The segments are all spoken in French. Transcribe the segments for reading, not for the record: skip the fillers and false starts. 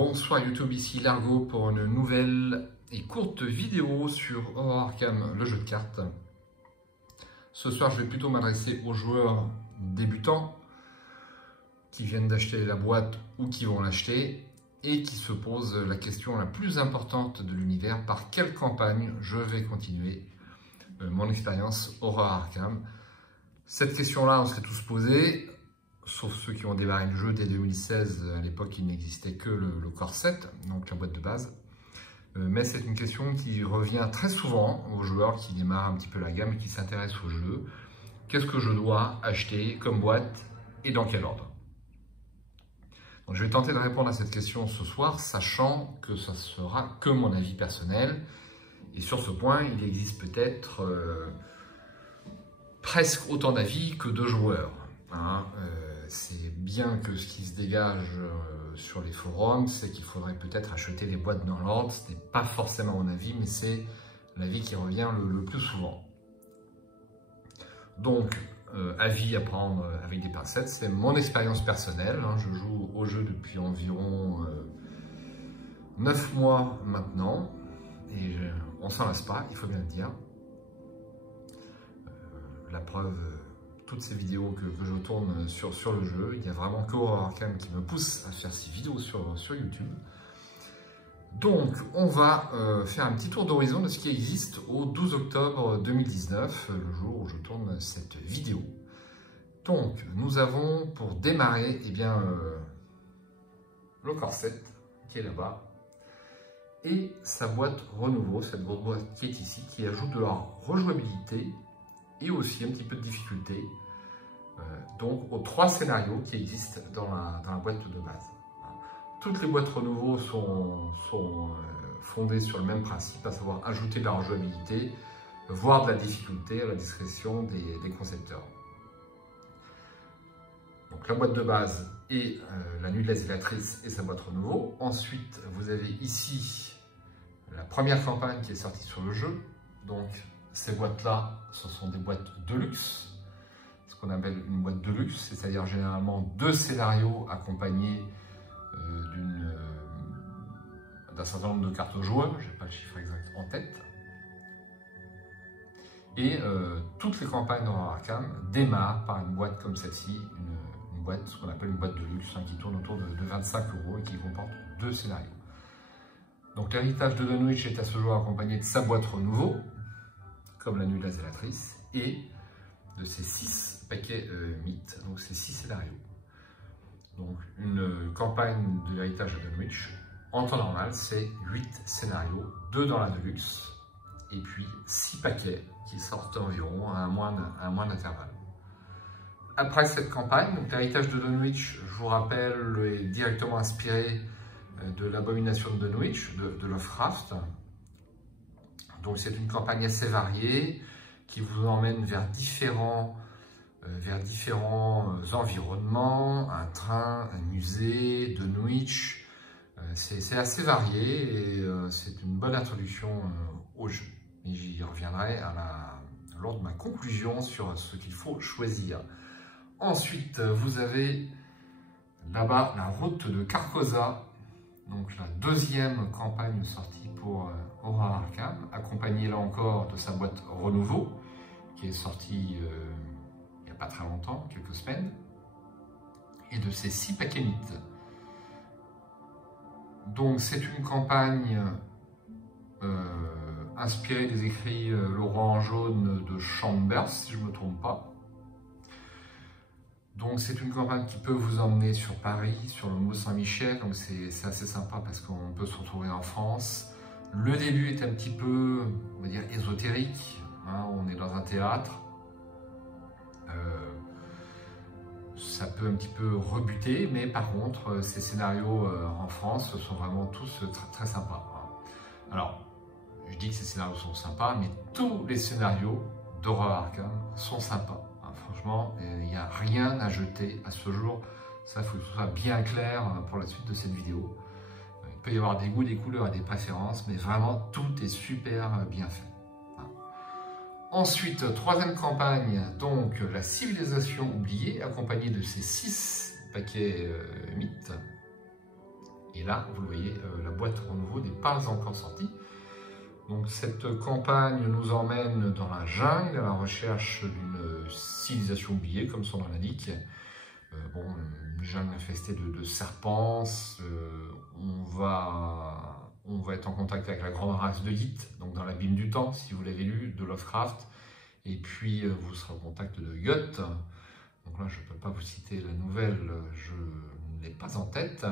Bonsoir YouTube, ici Largo pour une nouvelle et courte vidéo sur Horror Arkham, le jeu de cartes. Ce soir, je vais plutôt m'adresser aux joueurs débutants qui viennent d'acheter la boîte ou qui vont l'acheter et qui se posent la question la plus importante de l'univers: par quelle campagne je vais continuer mon expérience Horror Arkham. Cette question-là, on serait tous posés, sauf ceux qui ont démarré le jeu dès 2016. À l'époque, il n'existait que le core set, donc la boîte de base. Mais c'est une question qui revient très souvent aux joueurs qui démarrent un petit peu la gamme et qui s'intéressent au jeu. Qu'est-ce que je dois acheter comme boîte et dans quel ordre? Donc, je vais tenter de répondre à cette question ce soir, sachant que ça sera que mon avis personnel. Et sur ce point, il existe peut-être presque autant d'avis que de joueurs. C'est bien que ce qui se dégage sur les forums, c'est qu'il faudrait peut-être acheter les boîtes dans l'ordre. Ce n'est pas forcément mon avis, mais c'est l'avis qui revient le plus souvent. Donc, avis à prendre avec des pincettes, c'est mon expérience personnelle. Je joue au jeu depuis environ 9 mois maintenant, et on s'en lasse pas, il faut bien le dire. La preuve, toutes ces vidéos que je tourne sur le jeu, il n'y a vraiment que Horror Arkham qui me pousse à faire ces vidéos sur YouTube. Donc, on va faire un petit tour d'horizon de ce qui existe au 12 octobre 2019, le jour où je tourne cette vidéo. Donc, nous avons pour démarrer le core set qui est là-bas et sa boîte renouveau, cette grosse boîte qui est ici, qui ajoute de la rejouabilité et aussi un petit peu de difficulté. Donc aux 3 scénarios qui existent dans la boîte de base. Toutes les boîtes renouveau sont fondées sur le même principe, à savoir ajouter de la rejouabilité, voire de la difficulté à la discrétion des concepteurs. Donc la boîte de base et la nuit de la zélatrice et sa boîte renouveau. Ensuite, vous avez ici la première campagne qui est sortie sur le jeu. Donc ces boîtes-là, ce sont des boîtes de luxe. Qu'on appelle une boîte de luxe, c'est-à-dire généralement 2 scénarios accompagnés d'un certain nombre de cartes jouables, je n'ai pas le chiffre exact en tête. Et toutes les campagnes d'Horror Arkham démarrent par une boîte comme celle-ci, une boîte, ce qu'on appelle une boîte de luxe, qui tourne autour de 25 € et qui comporte 2 scénarios. Donc l'héritage de Dunwich est à ce jour accompagné de sa boîte renouveau, comme la nuit de la zélatrice, et de ces 6 paquets mythes, donc ces 6 scénarios. Donc une campagne de l'héritage de Dunwich, en temps normal, c'est 8 scénarios, 2 dans la Deluxe, et puis 6 paquets qui sortent environ à un mois d'intervalle. Après cette campagne, l'héritage de Dunwich, je vous rappelle, est directement inspiré de l'abomination de Dunwich, de Lovecraft. Donc c'est une campagne assez variée, qui vous emmène vers différents environnements, un train, un musée, Dunwich. C'est assez varié et c'est une bonne introduction au jeu. Et j'y reviendrai lors de ma conclusion sur ce qu'il faut choisir. Ensuite, vous avez là-bas la route de Carcosa, donc la 2e campagne sortie pour Horror Arkham, accompagnée là encore de sa boîte renouveau, qui est sortie il n'y a pas très longtemps, quelques semaines, et de ses 6 paquets mythes. Donc c'est une campagne inspirée des écrits Laurent Jaune de Chambers, si je ne me trompe pas. Donc c'est une campagne qui peut vous emmener sur Paris, sur le Mont-Saint-Michel, donc c'est assez sympa parce qu'on peut se retrouver en France. Le début est un petit peu, on va dire, ésotérique. On est dans un théâtre. Ça peut un petit peu rebuter, mais par contre, ces scénarios en France sont vraiment tous très sympas. Alors, je dis que ces scénarios sont sympas, mais tous les scénarios d'Horror Arkham sont sympas. Franchement, il n'y a rien à jeter à ce jour. Ça, il faut que ce soit bien clair pour la suite de cette vidéo. Il peut y avoir des goûts, des couleurs et des préférences, mais vraiment, tout est super bien fait. Ensuite, 3e campagne, donc la civilisation oubliée, accompagnée de ces 6 paquets mythes. Et là, vous le voyez, la boîte renouveau n'est pas encore sortie. Donc cette campagne nous emmène dans la jungle à la recherche d'une civilisation oubliée, comme son nom l'indique. Bon, une jungle infestée de serpents. On va être en contact avec la grande race de Yit, donc dans l'abîme du temps, si vous l'avez lu, de Lovecraft. Et puis vous serez en contact de Yot. Donc là, je ne peux pas vous citer la nouvelle, je ne l'ai pas en tête.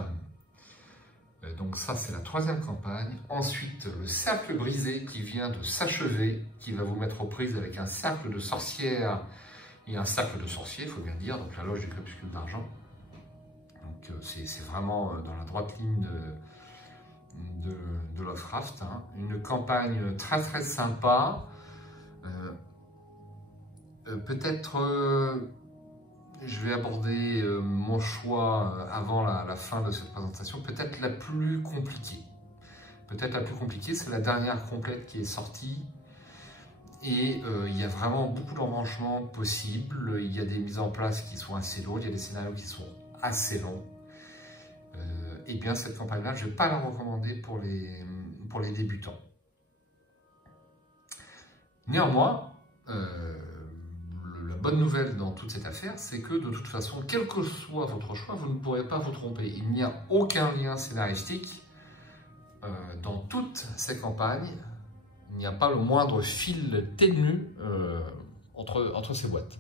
Donc ça, c'est la troisième campagne. Ensuite, le cercle brisé qui vient de s'achever, qui va vous mettre aux prises avec un cercle de sorcières et un cercle de sorciers, il faut bien dire, donc la loge du crépuscule d'argent. Donc c'est vraiment dans la droite ligne de Lovecraft. Hein. Une campagne très très sympa. Peut-être... je vais aborder mon choix avant la fin de cette présentation, peut-être la plus compliquée. Peut-être la plus compliquée, c'est la dernière complète qui est sortie. Et il y a vraiment beaucoup d'embranchements possibles. Il y a des mises en place qui sont assez lourdes, il y a des scénarios qui sont assez longs. Et bien cette campagne-là, je ne vais pas la recommander pour les débutants. Néanmoins, la bonne nouvelle dans toute cette affaire, c'est que de toute façon, quel que soit votre choix, vous ne pourrez pas vous tromper. Il n'y a aucun lien scénaristique dans toutes ces campagnes. Il n'y a pas le moindre fil ténu entre ces boîtes.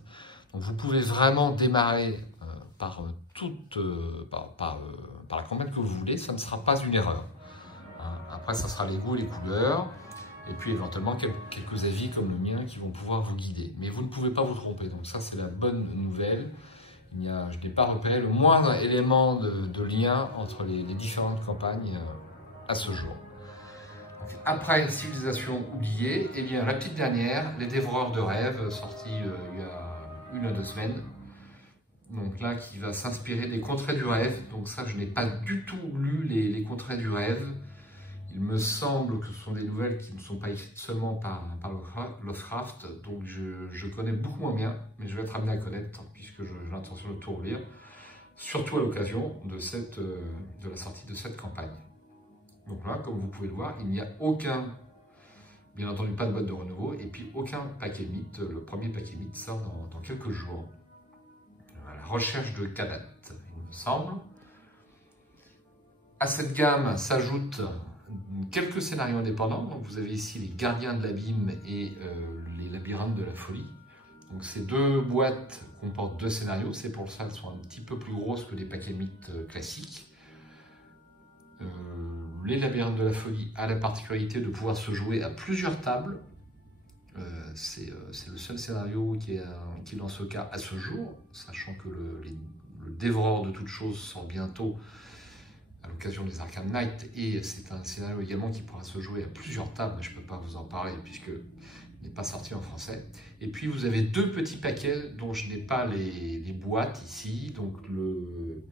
Donc vous pouvez vraiment démarrer par la campagne que vous voulez, ça ne sera pas une erreur. Après, ça sera les goûts et les couleurs. Et puis éventuellement quelques avis comme le mien qui vont pouvoir vous guider. Mais vous ne pouvez pas vous tromper, donc ça c'est la bonne nouvelle. Je n'ai pas repéré le moindre élément de lien entre les différentes campagnes à ce jour. Donc, après Civilisation oubliée, eh bien, la petite dernière, Les Dévoreurs de rêves, sortie il y a 1 ou 2 semaines. Donc là qui va s'inspirer des Contrées du rêve. Donc ça je n'ai pas du tout lu les Contrées du rêve. Il me semble que ce sont des nouvelles qui ne sont pas écrites seulement par Lovecraft, donc je connais beaucoup moins bien, mais je vais être amené à connaître puisque j'ai l'intention de tout relire, surtout à l'occasion de la sortie de cette campagne. Donc là, comme vous pouvez le voir, il n'y a aucun, bien entendu pas de boîte de renouveau, et puis aucun paquet mythe. Le premier paquet mythe sort dans quelques jours. À la recherche de Kadat, il me semble. À cette gamme s'ajoutent quelques scénarios indépendants. Donc vous avez ici les Gardiens de l'Abîme et les Labyrinthes de la Folie. Donc ces deux boîtes comportent 2 scénarios. C'est pour ça qu'elles sont un petit peu plus grosses que les paquets mythes classiques. Les Labyrinthes de la Folie a la particularité de pouvoir se jouer à plusieurs tables. C'est le seul scénario qui est dans ce cas à ce jour, sachant que le Dévoreur de toutes choses sort bientôt à l'occasion des Arkham Knight, et c'est un scénario également qui pourra se jouer à plusieurs tables, mais je ne peux pas vous en parler puisqu'il n'est pas sorti en français. Et puis vous avez 2 petits paquets dont je n'ai pas les boîtes ici, donc le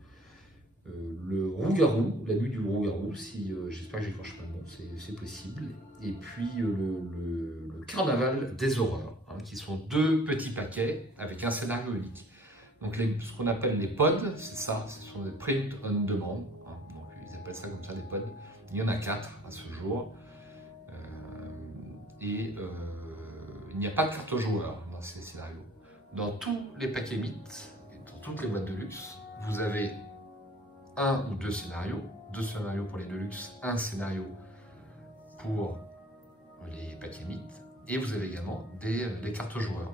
Rougarou, la nuit du Rougarou, si j'espère que j'écorche pas le nom, c'est possible, et puis le Carnaval des horreurs, hein, qui sont 2 petits paquets avec un scénario unique. Donc ce qu'on appelle les pods, c'est ça, ce sont des print on demand. Ils appellent ça comme ça, des pods. Il y en a 4 à ce jour. Il n'y a pas de carte joueur dans ces scénarios. Dans tous les paquets mythes, et dans toutes les boîtes de luxe, vous avez 1 ou 2 scénarios. 2 scénarios pour les Deluxe, 1 scénario pour les paquets mythes. Et vous avez également des cartes joueurs.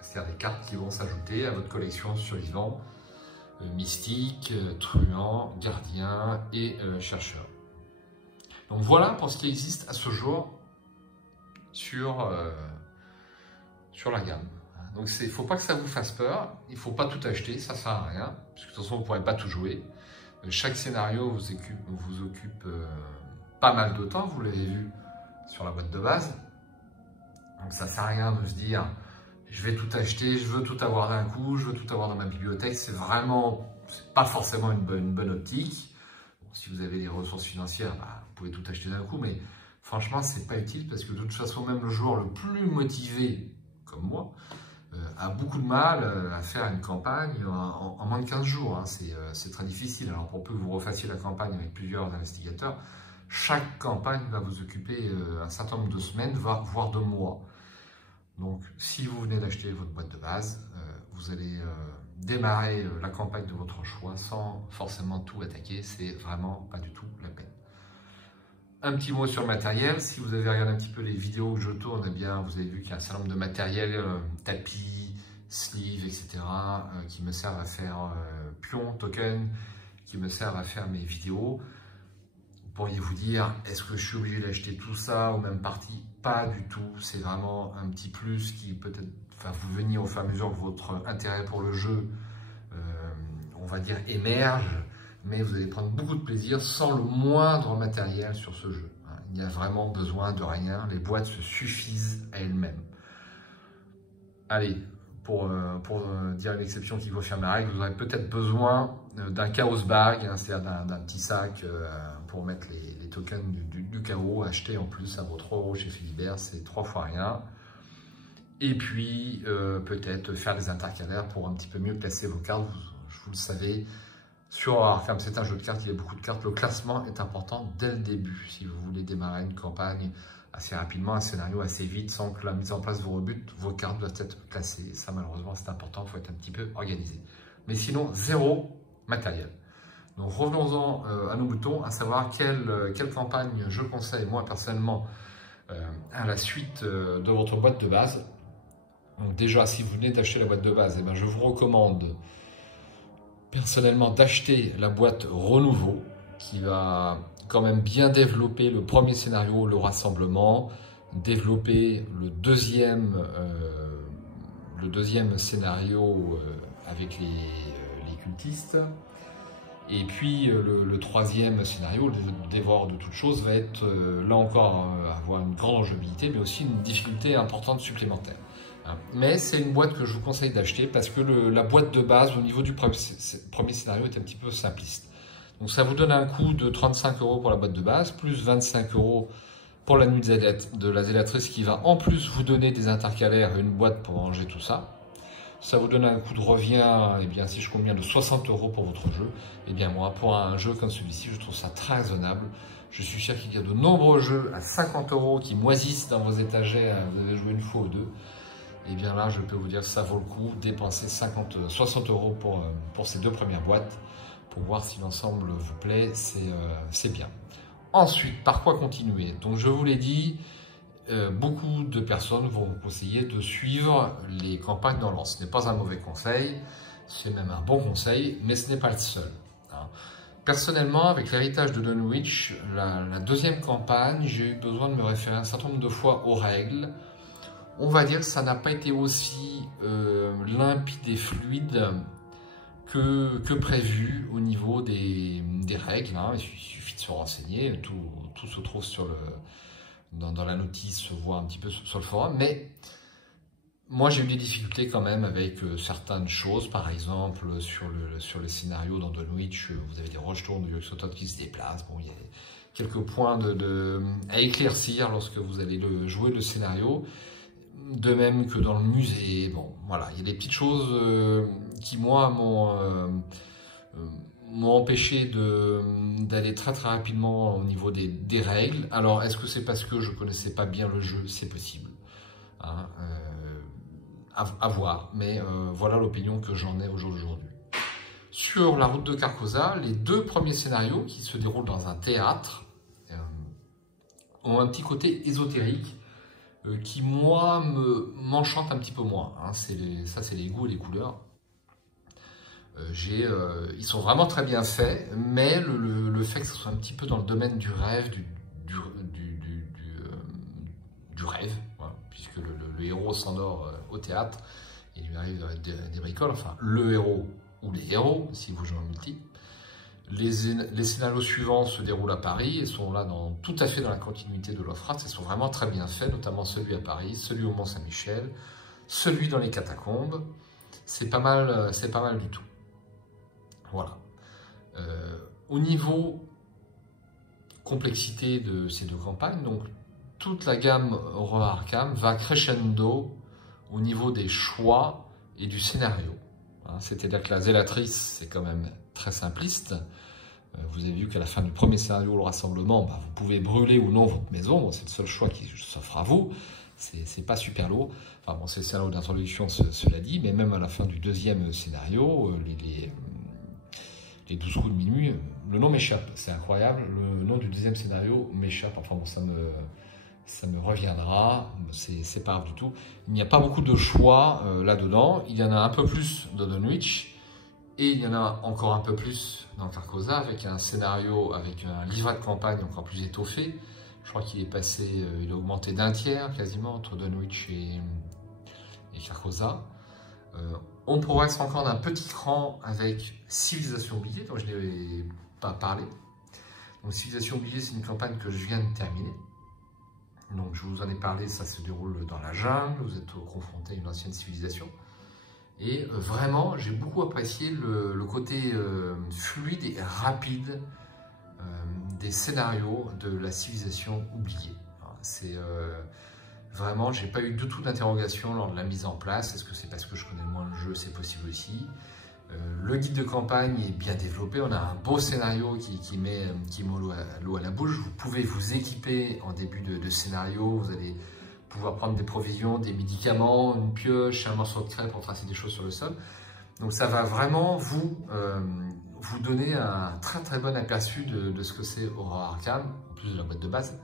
C'est-à-dire des cartes qui vont s'ajouter à votre collection survivant. Mystique, truand, gardien et chercheur. Donc voilà pour ce qui existe à ce jour sur la gamme. Donc il ne faut pas que ça vous fasse peur, il ne faut pas tout acheter, ça ne sert à rien, parce que de toute façon vous ne pourrez pas tout jouer. Chaque scénario vous occupe pas mal de temps, vous l'avez vu sur la boîte de base. Donc ça ne sert à rien de se dire je vais tout acheter, je veux tout avoir d'un coup, je veux tout avoir dans ma bibliothèque. C'est pas forcément une bonne optique. Bon, si vous avez des ressources financières, vous pouvez tout acheter d'un coup, mais franchement, c'est pas utile parce que de toute façon, même le joueur le plus motivé, comme moi, a beaucoup de mal à faire une campagne en moins de 15 jours. Hein. C'est très difficile. Alors pour peu que vous refassiez la campagne avec plusieurs investigateurs, chaque campagne va vous occuper un certain nombre de semaines, voire de mois. Donc si vous venez d'acheter votre boîte de base, vous allez démarrer la campagne de votre choix sans forcément tout attaquer. C'est vraiment pas du tout la peine. Un petit mot sur le matériel. Si vous avez regardé un petit peu les vidéos que je tourne, eh bien, vous avez vu qu'il y a un certain nombre de matériel, tapis, sleeves, etc., qui me servent à faire pion, token, qui me servent à faire mes vidéos. Vous pourriez vous dire, est-ce que je suis obligé d'acheter tout ça aux mêmes parties? Pas du tout. C'est vraiment un petit plus qui peut-être va vous venir au fur et à mesure que votre intérêt pour le jeu, on va dire, émerge. Mais vous allez prendre beaucoup de plaisir sans le moindre matériel sur ce jeu. Il n'y a vraiment besoin de rien, les boîtes se suffisent à elles-mêmes. Allez, pour dire une exception qui confirme la règle, vous aurez peut-être besoin d'un chaos bag, hein, c'est-à-dire d'un petit sac pour mettre les tokens du chaos, acheté en plus, ça vaut 3 € chez Philibert, c'est 3 fois rien. Et puis peut-être faire des intercalaires pour un petit peu mieux placer vos cartes, vous le savez. Sur Arkham, c'est un jeu de cartes, il y a beaucoup de cartes. Le classement est important dès le début. Si vous voulez démarrer une campagne assez rapidement, un scénario assez vite, sans que la mise en place vous rebute, vos cartes doivent être classées. Ça, malheureusement, c'est important, il faut être un petit peu organisé. Mais sinon, zéro matériel. Donc revenons-en à nos boutons, à savoir quelle campagne je conseille, moi, personnellement, à la suite de votre boîte de base. Donc déjà, si vous venez d'acheter la boîte de base, eh bien, je vous recommande personnellement d'acheter la boîte Renouveau qui va quand même bien développer le premier scénario, le rassemblement, développer le deuxième scénario avec les cultistes, et puis le troisième scénario, le dévore de toutes choses, va être là encore avoir une grande enjouabilité mais aussi une difficulté importante supplémentaire. Mais c'est une boîte que je vous conseille d'acheter parce que la boîte de base au niveau du premier scénario est un petit peu simpliste. Donc ça vous donne un coût de 35 € pour la boîte de base, plus 25 € pour la nuit de la zélatrice qui va en plus vous donner des intercalaires et une boîte pour ranger tout ça. Ça vous donne un coût de revient, eh bien, si je compte bien, de 60 € pour votre jeu. Eh bien moi, pour un jeu comme celui-ci, je trouve ça très raisonnable. Je suis sûr qu'il y a de nombreux jeux à 50 € qui moisissent dans vos étagères, vous avez joué une fois ou deux. Et bien là, je peux vous dire que ça vaut le coup de dépenser 60 € pour ces deux premières boîtes, pour voir si l'ensemble vous plaît, c'est bien. Ensuite, par quoi continuer? Donc je vous l'ai dit, beaucoup de personnes vont vous conseiller de suivre les campagnes dans l'an. Ce n'est pas un mauvais conseil, c'est même un bon conseil, mais ce n'est pas le seul. Hein. Personnellement, avec l'héritage de Dunwich, la deuxième campagne, j'ai eu besoin de me référer un certain nombre de fois aux règles. On va dire que ça n'a pas été aussi limpide et fluide que prévu au niveau des règles. Hein. Il suffit de se renseigner, tout se trouve dans la notice, se voit un petit peu sur le forum. Mais moi j'ai eu des difficultés quand même avec certaines choses. Par exemple, sur les scénarios dans Dunwich, vous avez des rejetons de Yoxotot qui se déplacent. Bon, il y a quelques points à éclaircir lorsque vous allez jouer le scénario. De même que dans le musée, bon, voilà, il y a des petites choses qui, moi, m'ont empêché d'aller très très rapidement au niveau des règles. Alors, est-ce que c'est parce que je ne connaissais pas bien le jeu? C'est possible, hein, à voir, mais voilà l'opinion que j'en ai au jour d'aujourd'hui. Sur la route de Carcosa, les deux premiers scénarios qui se déroulent dans un théâtre ont un petit côté ésotérique, qui, moi, m'enchante un petit peu moins. Hein. Ça, c'est les goûts et les couleurs. Ils sont vraiment très bien faits, mais le fait que ce soit un petit peu dans le domaine du rêve, du rêve, voilà, puisque le héros s'endort au théâtre, et il lui arrive des bricoles, enfin, le héros ou les héros, si vous jouez en multi. Les scénarios suivants se déroulent à Paris et sont là tout à fait dans la continuité de Lovecraft. Ils sont vraiment très bien faits, notamment celui à Paris, celui au Mont-Saint-Michel, celui dans les catacombes. C'est pas mal du tout. Voilà. Au niveau complexité de ces deux campagnes, donc toute la gamme Horror Arkham va crescendo au niveau des choix et du scénario. C'est-à-dire que la zélatrice, c'est quand même très simpliste. Vous avez vu qu'à la fin du premier scénario, le rassemblement, vous pouvez brûler ou non votre maison. Bon, c'est le seul choix qui s'offre à vous. C'est pas super lourd. Enfin bon, c'est le scénario d'introduction, cela dit, mais même à la fin du deuxième scénario, les 12 coups de minuit, le nom m'échappe. C'est incroyable. Le nom du deuxième scénario m'échappe. Enfin bon, ça me reviendra. C'est pas grave du tout. Il n'y a pas beaucoup de choix là-dedans. Il y en a un peu plus dans Dunwich. Et il y en a encore un peu plus dans Carcosa, avec un scénario, avec un livret de campagne encore plus étoffé. Je crois qu'il est passé, il a augmenté d'un tiers quasiment entre Dunwich et Carcosa. On progresse encore d'un petit cran avec Civilisation oubliée, dont je n'ai pas parlé. Donc Civilisation oubliée, c'est une campagne que je viens de terminer. Donc je vous en ai parlé, ça se déroule dans la jungle, vous êtes confronté à une ancienne civilisation. Et vraiment, j'ai beaucoup apprécié le côté fluide et rapide des scénarios de la civilisation oubliée. C'est vraiment, j'ai pas eu du tout d'interrogation lors de la mise en place. Est-ce que c'est parce que je connais moins le jeu? C'est possible aussi. Le guide de campagne est bien développé. On a un beau scénario qui met l'eau à la bouche. Vous pouvez vous équiper en début de scénario. Vous allez pouvoir prendre des provisions, des médicaments, une pioche, un morceau de craie pour tracer des choses sur le sol. Donc ça va vraiment vous donner un très bon aperçu de ce que c'est Horror Arkham, en plus de la boîte de base.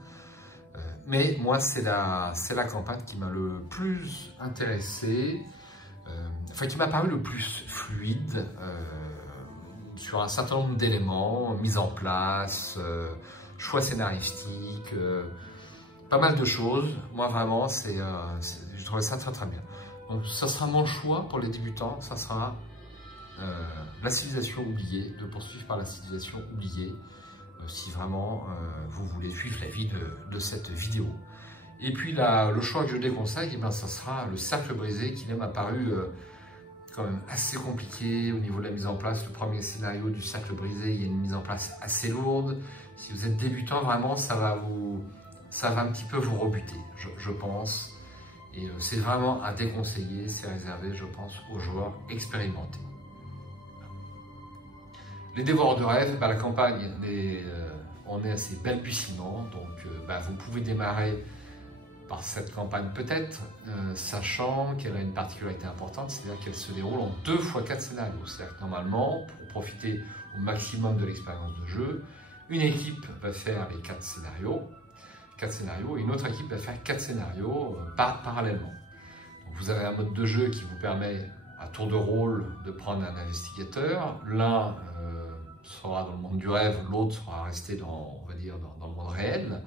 Mais moi, c'est la campagne qui m'a le plus intéressé, enfin qui m'a paru le plus fluide sur un certain nombre d'éléments, mise en place, choix scénaristique, pas mal de choses. Moi vraiment, je trouvais ça très bien. Donc ça sera mon choix pour les débutants, ça sera la civilisation oubliée, de poursuivre par la civilisation oubliée, si vraiment vous voulez suivre la vie de cette vidéo. Et puis le choix que je déconseille, ça sera le cercle brisé, qui m'a paru quand même assez compliqué au niveau de la mise en place. Le premier scénario du cercle brisé, il y a une mise en place assez lourde. Si vous êtes débutant, vraiment, ça va un petit peu vous rebuter, je pense. Et c'est vraiment à déconseiller, c'est réservé, je pense, aux joueurs expérimentés. Les dévoreurs de rêves, la campagne, on est assez balbutiement, donc vous pouvez démarrer par cette campagne peut-être, sachant qu'elle a une particularité importante, c'est-à-dire qu'elle se déroule en 2 x 4 scénarios. C'est-à-dire que normalement, pour profiter au maximum de l'expérience de jeu, une équipe va faire les 4 scénarios, et une autre équipe va faire 4 scénarios parallèlement. Donc vous avez un mode de jeu qui vous permet à tour de rôle de prendre un investigateur. L'un sera dans le monde du rêve, l'autre sera resté dans le monde réel.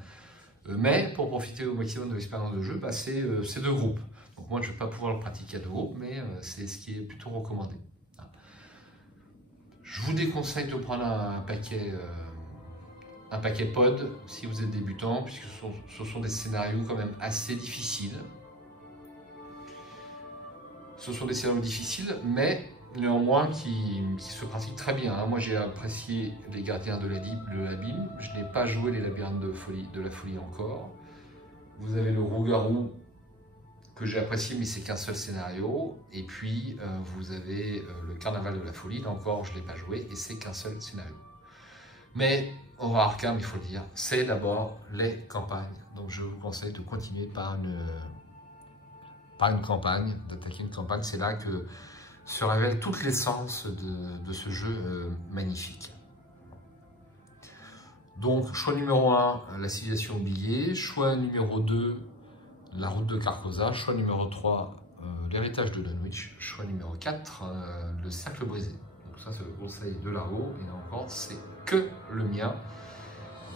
Mais pour profiter au maximum de l'expérience de jeu, c'est 2 groupes. Donc moi je ne vais pas pouvoir le pratiquer à 2 groupes, mais c'est ce qui est plutôt recommandé. Je vous déconseille de prendre un paquet pod si vous êtes débutant, puisque ce sont des scénarios quand même assez difficiles. Ce sont des scénarios difficiles, mais néanmoins qui se pratiquent très bien. Moi j'ai apprécié les gardiens de l'abîme, je n'ai pas joué les labyrinthes de la folie encore. Vous avez le rougarou que j'ai apprécié, mais c'est qu'un seul scénario. Et puis vous avez le carnaval de la folie, là encore je ne l'ai pas joué et c'est qu'un seul scénario. Mais Horror Arkham, il faut le dire, c'est d'abord les campagnes. Donc je vous conseille de continuer par une campagne, d'attaquer une campagne. C'est là que se révèlent toute l'essence de ce jeu magnifique. Donc choix numéro 1, la civilisation oubliée. Choix numéro 2, la route de Carcosa. Choix numéro 3, l'héritage de Dunwich. Choix numéro 4, le cercle brisé. Donc ça c'est le conseil de Largo, et là encore c'est que le mien.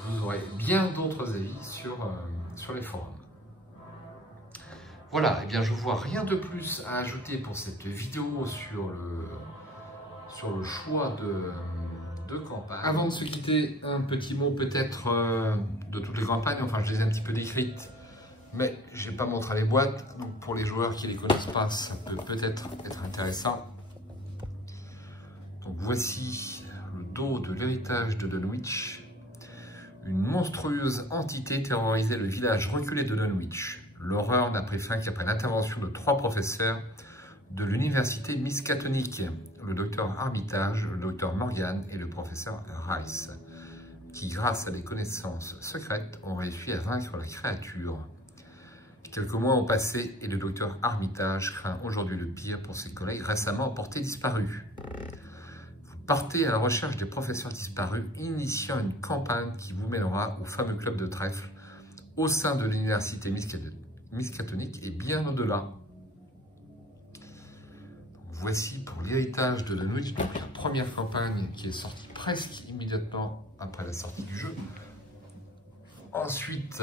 Vous aurez bien d'autres avis sur les forums. Voilà, et bien je vois rien de plus à ajouter pour cette vidéo sur le choix de campagne. Avant de se quitter, un petit mot peut-être de toutes les campagnes. Enfin, je les ai un petit peu décrites, mais je n'ai pas montré les boîtes. Donc pour les joueurs qui ne les connaissent pas, ça peut peut-être être intéressant. Donc voici le dos de l'héritage de Dunwich. Une monstrueuse entité terrorisait le village reculé de Dunwich. L'horreur n'a pris fin qu'après l'intervention de 3 professeurs de l'université Miskatonic, le docteur Armitage, le docteur Morgan et le professeur Rice, qui, grâce à des connaissances secrètes, ont réussi à vaincre la créature. Quelques mois ont passé et le docteur Armitage craint aujourd'hui le pire pour ses collègues récemment portés disparus. Vous partez à la recherche des professeurs disparus, initiant une campagne qui vous mènera au fameux club de trèfle au sein de l'université Miskatonic et bien au-delà. Voici pour l'héritage de Dunwich, donc la première campagne qui est sortie presque immédiatement après la sortie du jeu. Ensuite,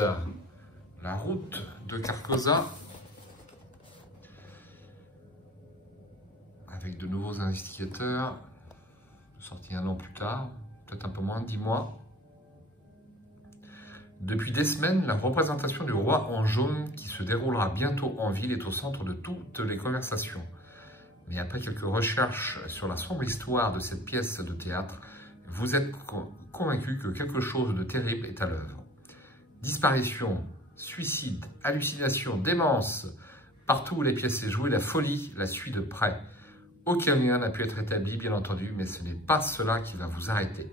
la route de Carcosa, avec de nouveaux investigateurs, sorti 1 an plus tard, peut-être un peu moins de 10 mois. Depuis des semaines, la représentation du roi en jaune qui se déroulera bientôt en ville est au centre de toutes les conversations. Mais après quelques recherches sur la sombre histoire de cette pièce de théâtre, vous êtes convaincu que quelque chose de terrible est à l'œuvre. Disparition, suicide, hallucination, démence, partout où les pièces est jouée, la folie la suit de près. Aucun lien n'a pu être établi, bien entendu, mais ce n'est pas cela qui va vous arrêter.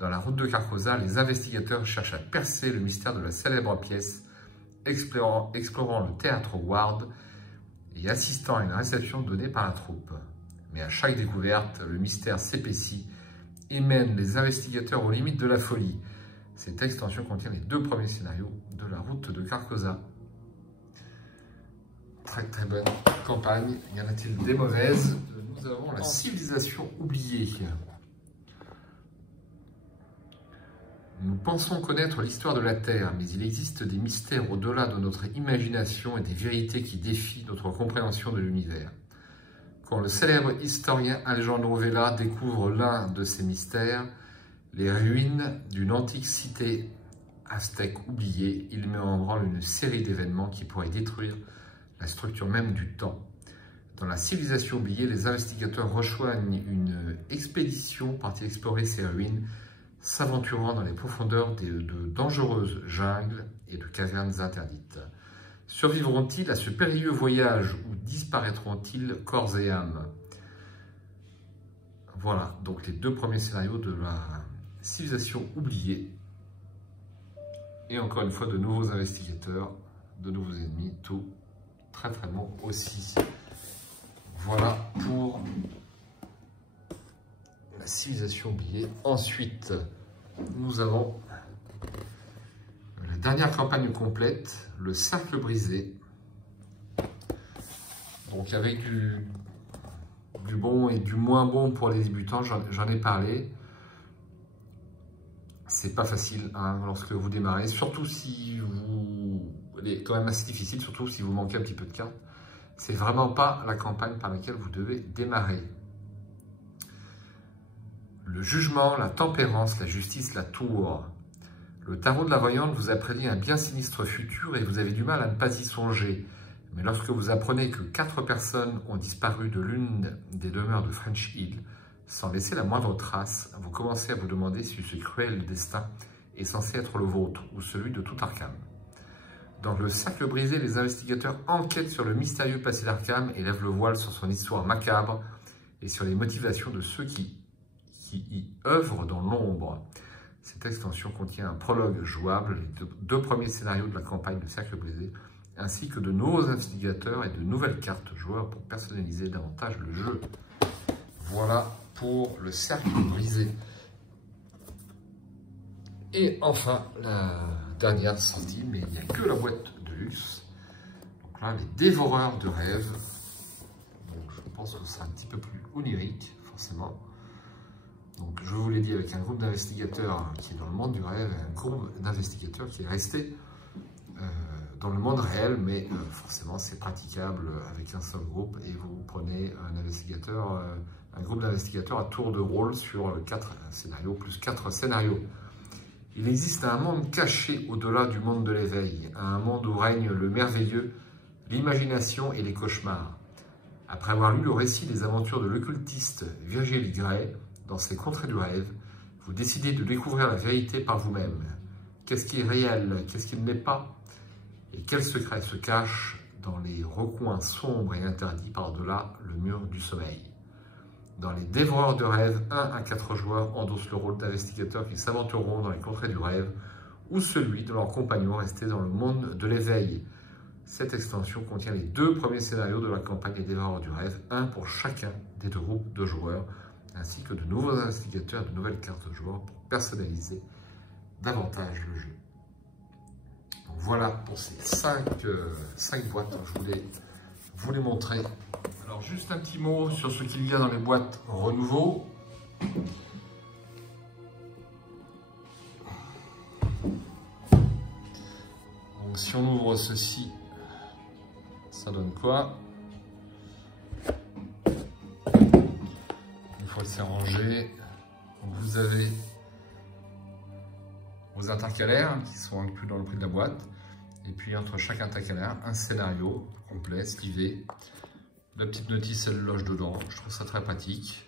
Dans la route de Carcosa, les investigateurs cherchent à percer le mystère de la célèbre pièce, explorant le théâtre Ward et assistant à une réception donnée par la troupe. Mais à chaque découverte, le mystère s'épaissit et mène les investigateurs aux limites de la folie. Cette extension contient les 2 premiers scénarios de la route de Carcosa. Très très bonne campagne. Y en a-t-il des mauvaises? Nous avons la civilisation oubliée. Nous pensons connaître l'histoire de la Terre, mais il existe des mystères au-delà de notre imagination et des vérités qui défient notre compréhension de l'univers. Quand le célèbre historien Alejandro Vela découvre l'un de ces mystères, les ruines d'une antique cité aztèque oubliée, il met en branle une série d'événements qui pourraient détruire la structure même du temps. Dans la civilisation oubliée, les investigateurs rejoignent une expédition partie explorer ces ruines, s'aventurant dans les profondeurs de dangereuses jungles et de cavernes interdites. Survivront-ils à ce périlleux voyage ou disparaîtront-ils corps et âme? Voilà, donc les 2 premiers scénarios de la civilisation oubliée. Et encore une fois, de nouveaux investigateurs, de nouveaux ennemis, tout très très bon aussi. Voilà pour la civilisation oubliée. Ensuite, nous avons la dernière campagne complète, le cercle brisé. Donc avec du bon et du moins bon pour les débutants, j'en ai parlé. C'est pas facile hein, lorsque vous démarrez, surtout si vous... Elle est quand même assez difficile, surtout si vous manquez un petit peu de cartes. C'est vraiment pas la campagne par laquelle vous devez démarrer. Le jugement, la tempérance, la justice, la tour. Le tarot de la voyante vous a prédit un bien sinistre futur et vous avez du mal à ne pas y songer. Mais lorsque vous apprenez que 4 personnes ont disparu de l'une des demeures de French Hill, sans laisser la moindre trace, vous commencez à vous demander si ce cruel destin est censé être le vôtre ou celui de tout Arkham. Dans le cercle brisé, les investigateurs enquêtent sur le mystérieux passé d'Arkham et lèvent le voile sur son histoire macabre et sur les motivations de ceux qui y œuvrent dans l'ombre. Cette extension contient un prologue jouable, les 2 premiers scénarios de la campagne de Cercle brisé, ainsi que de nouveaux investigateurs et de nouvelles cartes joueurs pour personnaliser davantage le jeu. Voilà pour le Cercle brisé. Et enfin, la dernière sortie, mais il n'y a que la boîte de luxe. Donc là, les dévoreurs de rêves. Donc je pense que c'est un petit peu plus onirique, forcément. Donc, je vous l'ai dit, avec un groupe d'investigateurs qui est dans le monde du rêve et un groupe d'investigateurs qui est resté dans le monde réel, mais forcément, c'est praticable avec un seul groupe et vous prenez un groupe d'investigateurs à tour de rôle sur 4 scénarios, plus 4 scénarios. Il existe un monde caché au-delà du monde de l'éveil, un monde où règne le merveilleux, l'imagination et les cauchemars. Après avoir lu le récit des aventures de l'occultiste Virgil Gray, dans ces contrées du rêve, vous décidez de découvrir la vérité par vous-même. Qu'est-ce qui est réel? Qu'est-ce qui ne l'est pas? Et quel secret se cache dans les recoins sombres et interdits par-delà le mur du sommeil? Dans les dévoreurs de rêves, 1 à 4 joueurs endossent le rôle d'investigateurs qui s'aventureront dans les contrées du rêve ou celui de leurs compagnons restés dans le monde de l'éveil. Cette extension contient les 2 premiers scénarios de la campagne des dévoreurs du rêve, un pour chacun des 2 groupes de joueurs, ainsi que de nouveaux investigateurs et de nouvelles cartes de joueurs pour personnaliser davantage le jeu. Donc voilà pour ces 5 boîtes, je voulais vous les montrer. Alors juste un petit mot sur ce qu'il y a dans les boîtes renouveau. Donc si on ouvre ceci, ça donne quoi? Une fois que c'est rangé, vous avez vos intercalaires qui sont inclus dans le prix de la boîte. Et puis entre chaque intercalaire, un scénario complet, slivé. La petite notice, elle loge dedans. Je trouve ça très pratique.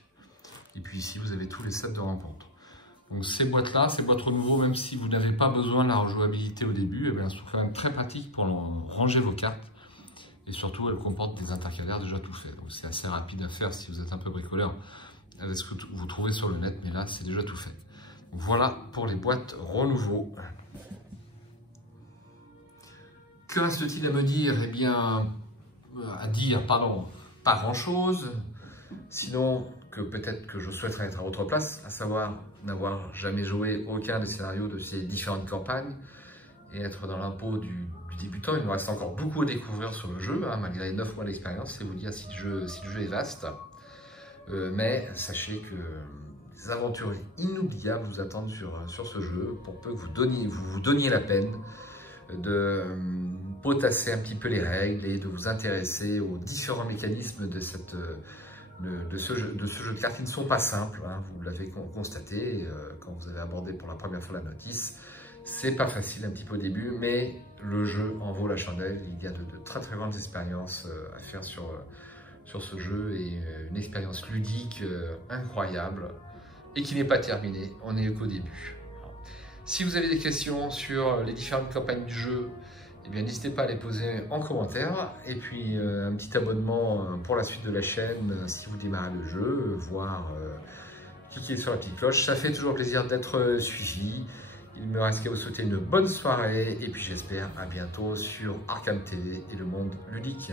Et puis ici, vous avez tous les sets de rencontres. Donc ces boîtes-là, ces boîtes renouveau, même si vous n'avez pas besoin de la rejouabilité au début, eh bien, elles sont quand même très pratiques pour ranger vos cartes. Et surtout, elles comportent des intercalaires déjà tout faits. Donc c'est assez rapide à faire si vous êtes un peu bricoleur avec ce que vous trouvez sur le net. Mais là, c'est déjà tout fait. Donc voilà pour les boîtes renouveau. Que reste-t-il à me dire? Eh bien, pas grand-chose. Sinon, que peut-être que je souhaiterais être à votre place, à savoir n'avoir jamais joué aucun des scénarios de ces différentes campagnes et être dans l'impôt du débutant. Il nous reste encore beaucoup à découvrir sur le jeu, hein, malgré 9 mois d'expérience. C'est vous dire si le jeu est vaste. Mais sachez que des aventures inoubliables vous attendent sur ce jeu, pour peu que vous donniez la peine de potasser un petit peu les règles et de vous intéresser aux différents mécanismes de ce jeu de cartes qui ne sont pas simples, hein, vous l'avez constaté quand vous avez abordé pour la première fois la notice. C'est pas facile un petit peu au début, mais le jeu en vaut la chandelle. Il y a de très très grandes expériences à faire sur ce jeu et une expérience ludique incroyable et qui n'est pas terminée, on n'est qu'au début. Si vous avez des questions sur les différentes campagnes du jeu, eh bien n'hésitez pas à les poser en commentaire. Et puis un petit abonnement pour la suite de la chaîne si vous démarrez le jeu, voire cliquez sur la petite cloche. Ça fait toujours plaisir d'être suivi. Il me reste qu'à vous souhaiter une bonne soirée et puis j'espère à bientôt sur Arkham TV et le monde ludique.